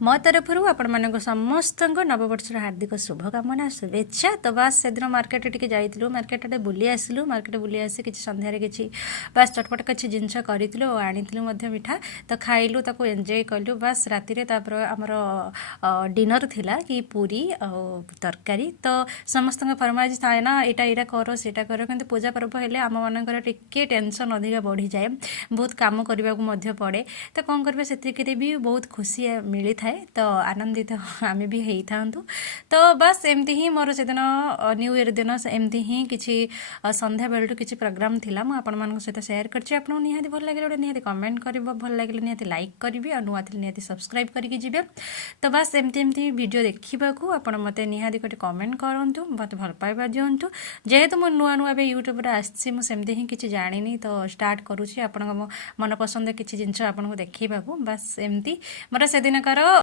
मो तरफ आपण समस्त नववर्षर हार्दिक शुभकामना शुभेच्छा। तो बस से दिन मार्केट टे जाइलु मार्केट टे बुली आसिलु मार्केट बुली आसी किसी संध्यारे किसी बस चटपट किसी जिनस करूँ आनीलु मिठा तो खाइलु ताको एंजॉय कलु बस राति आमर डिनर थिला कि पूरी तरकारी तो समस्त फरमाइश थाए ना यहाँ कर सेटा कर कि पूजा पर्व हेले आम मानकर टिके टेंशन अधिक बढ़ी जाए बहुत काम करने को पड़े तो कौन करेंगे से भी बहुत खुशी मिली थाए तो आनंदित आम भी होता तो बस एमती ही मोर से दिन न्यू इयर दिन एमती ही किसी संध्या बेलू किसी प्रोग्राम थिला मु आपण मान सहित शेयर करछि आपन निहाती भल लगे निहाती कमेंट करिवो भल लगे निहाती लाइक करिवि और नुआ निहाती सब्सक्राइब करके जिवे तो बस एमती एमती वीडियो देखा आपण मते निहाती गोटे कमेंट करंतु मते भल पाइबा दियंतु जेहेतु मो नुआ नुआ बे यूट्यूब रे आछि मु सेमती ही किछि जानिनी तो स्टार्ट करूछि आपण मन पसंद किछि जिंस आपन को देखैबा बस एमती मोर से दिन कर